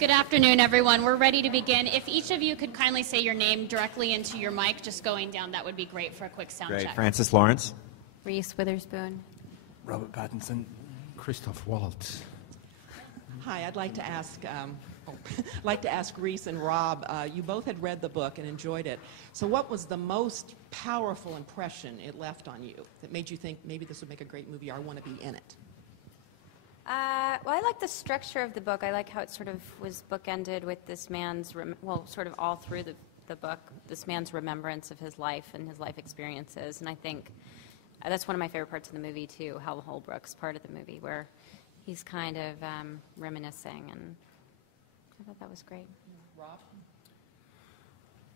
Good afternoon, everyone. We're ready to begin. If each of you could kindly say your name directly into your mic, just going down, that would be great for a quick sound Great. check. Francis Lawrence. Reese Witherspoon. Robert Pattinson. Christoph Waltz. Hi, I'd like to ask Reese and Rob, you both had read the book and enjoyed it. So what was the most powerful impression it left on you that made you think maybe this would make a great movie, or I want to be in it? Well, I like the structure of the book. I like how it sort of was bookended with this man's, sort of all through the book, this man's remembrance of his life and his life experiences. And I think that's one of my favorite parts of the movie, too, Hal Holbrook's part of the movie, where he's kind of reminiscing, and I thought that was great. Rob?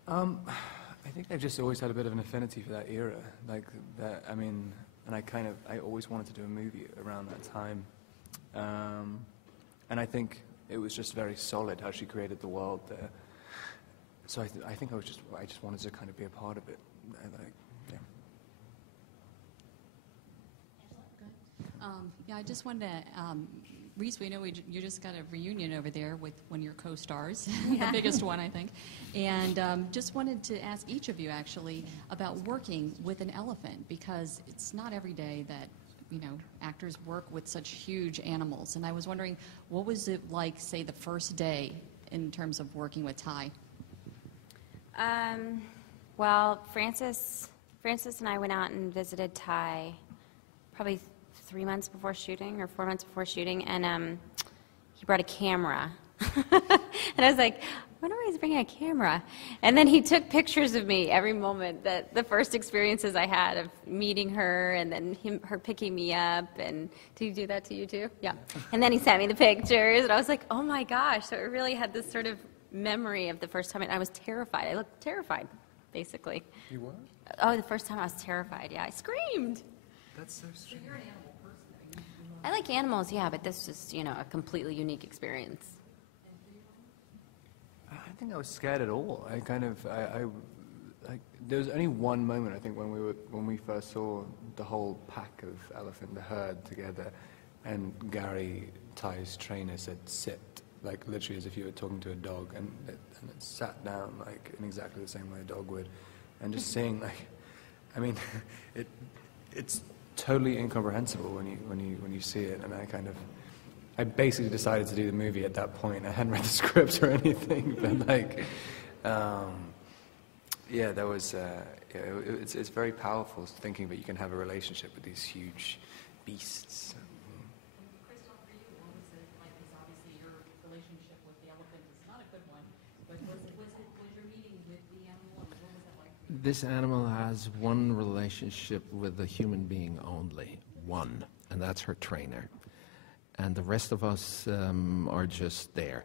I think I've just always had a bit of an affinity for that era. Like, that, I mean, and I always wanted to do a movie around that time. And I think it was just very solid how she created the world there. So I think I just wanted to kind of be a part of it. Yeah, I just wanted to, Reese, we know you just got a reunion over there with one of your co-stars, Yeah. the biggest one, I think. And just wanted to ask each of you, actually, about working with an elephant, because it's not every day that actors work with such huge animals. And I was wondering, what was it like, say, the first day in terms of working with Ty? Well, Francis and I went out and visited Ty probably 3 months before shooting, or 4 months before shooting, and he brought a camera. And I was like, I wonder why he's bringing a camera. And then he took pictures of me every moment, that the first experiences I had of meeting her, and then her picking me up. And did he do that to you too? Yeah. And then he sent me the pictures, and I was like, oh my gosh. So it really had this sort of memory of the first time, and I was terrified. I looked terrified, basically. You were? Oh, the first time I was terrified, yeah. I screamed. That's so strange. So you're an animal person. I like animals, yeah, but this is, a completely unique experience. I don't think I was scared at all. There was only one moment, I think, when we first saw the whole pack of elephant, the herd together, and Gary, Ty's trainer, said, sit, like literally as if you were talking to a dog, and it sat down like in exactly the same way a dog would, and just seeing, like, I mean, it's totally incomprehensible when you see it, and I basically decided to do the movie at that point. I hadn't read the script or anything, but it's very powerful thinking that you can have a relationship with these huge beasts. Christoph, for you, what was it like? Because obviously your relationship with the elephant is not a good one, but was your meeting with the animal, and what was that like for you? This animal has one relationship with a human being only, one, and that's her trainer. And the rest of us are just there.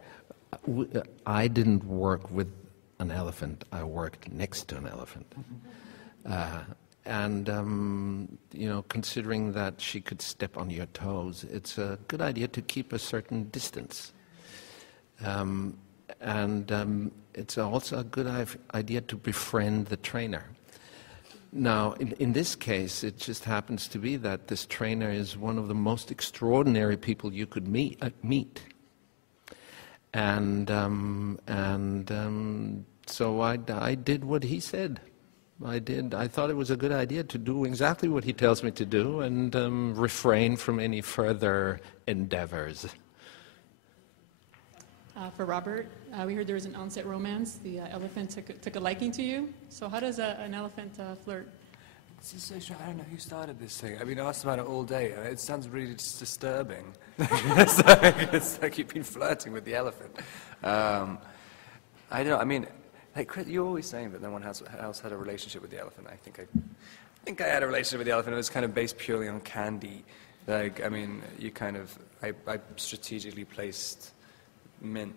I didn't work with an elephant. I worked next to an elephant. Considering that she could step on your toes, it's a good idea to keep a certain distance. It's also a good idea to befriend the trainer. Now, in this case, it just happens to be that this trainer is one of the most extraordinary people you could meet. So I did what he said. I thought it was a good idea to do exactly what he tells me to do, and refrain from any further endeavors. For Robert, we heard there was an on-set romance. The elephant took a liking to you. So how does an elephant flirt? This is so strange. I don't know who started this thing. I've been asked about it all day. It sounds really just disturbing. It's like you've been flirting with the elephant. I don't know. I mean, like, you're always saying that no one else had a relationship with the elephant. I think I had a relationship with the elephant. It was kind of based purely on candy. Like, I mean, I strategically placed mint,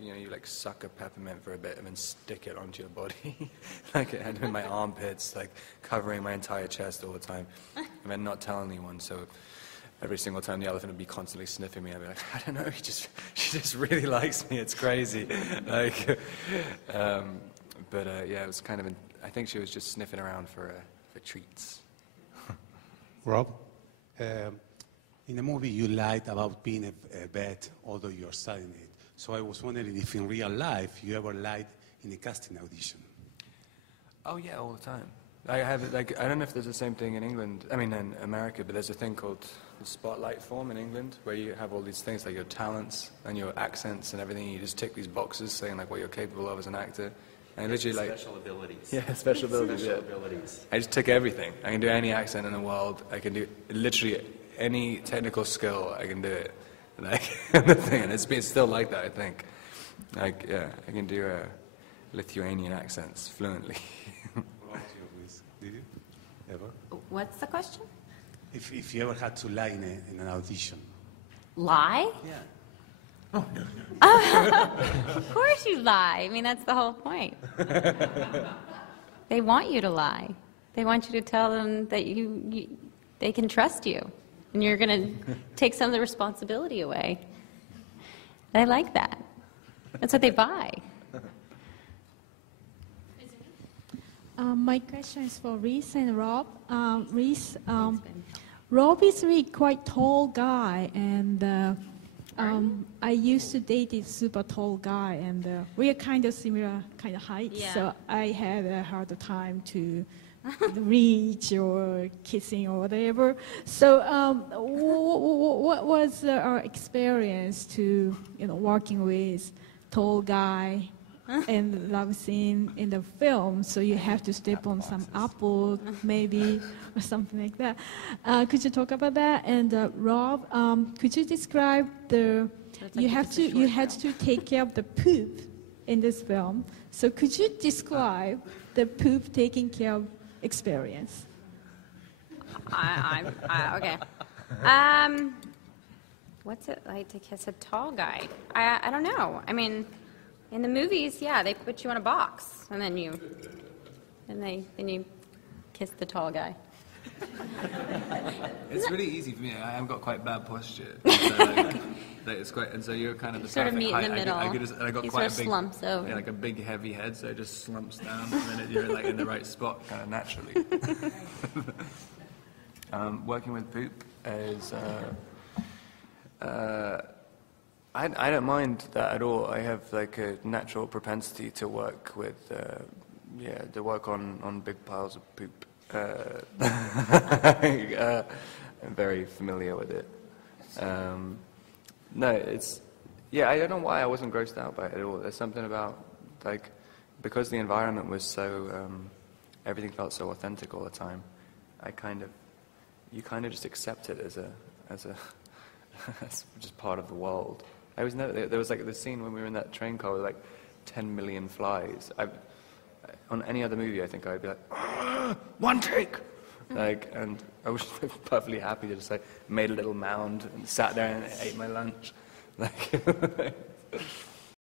you suck a peppermint for a bit and then stick it onto your body, and in my armpits, covering my entire chest all the time, and then not tell anyone. So every single time the elephant would be constantly sniffing me, I'd be like, I don't know, she just really likes me. It's crazy. It was kind of. I think she was just sniffing around for treats. Rob, In the movie, you lied about being a vet, although you're studying it. So I was wondering if in real life you ever lied in a casting audition. Oh yeah, all the time. I don't know if there's the same thing in England, I mean in America, but there's a thing called the spotlight form in England, where you have all these things like your talents and your accents and everything, you just tick these boxes saying like what you're capable of as an actor. And literally like... Special abilities. Yeah, special abilities. Special abilities. I just tick everything. I can do any accent in the world, I can do literally any technical skill, I can do it. Like, the thing, and it's still like that, I think. Like, yeah, I can do Lithuanian accents fluently. What about you, Reese? Did you ever? What's the question? If you ever had to lie in an audition. Lie? Yeah. Of course you lie. I mean, that's the whole point. They want you to lie. They want you to tell them that they can trust you. And you're going to take some of the responsibility away. They like that. That's what they buy. My question is for Reese and Rob. Reese, Rob is really quite tall guy, and I used to date this super tall guy, and we are kind of similar kind of height, so I had a harder time to reach or kissing or whatever. So what was our experience to working with tall guy and love scene in the film? So you have to step on some apple maybe or something like that. Could you talk about that? And Rob, could you describe you had to take care of the poop in this film. So could you describe the poop taking care of experience? Okay. What's it like to kiss a tall guy? I don't know. I mean, in the movies, yeah, they put you in a box, and then you kiss the tall guy. It's really easy for me. I've got quite bad posture. So it's quite, and so you're kind of the sort of perfect meet height. in the middle. I got He quite sort a of slumps over. Yeah, like a big heavy head, so it just slumps down, and then you're like in the right spot, kind of naturally. Working with poop is. I don't mind that at all. I have like a natural propensity to work with, to work on big piles of poop. I'm very familiar with it. No, it's, I don't know why I wasn't grossed out by it at all. There's something about, like, because the environment was so, everything felt so authentic all the time, you kind of just accept it as just part of the world. There was like the scene when we were in that train car with like 10 million flies. On any other movie, I think I'd be like, one take! Like, and I was perfectly happy to just like made a little mound and sat there and ate my lunch. Like,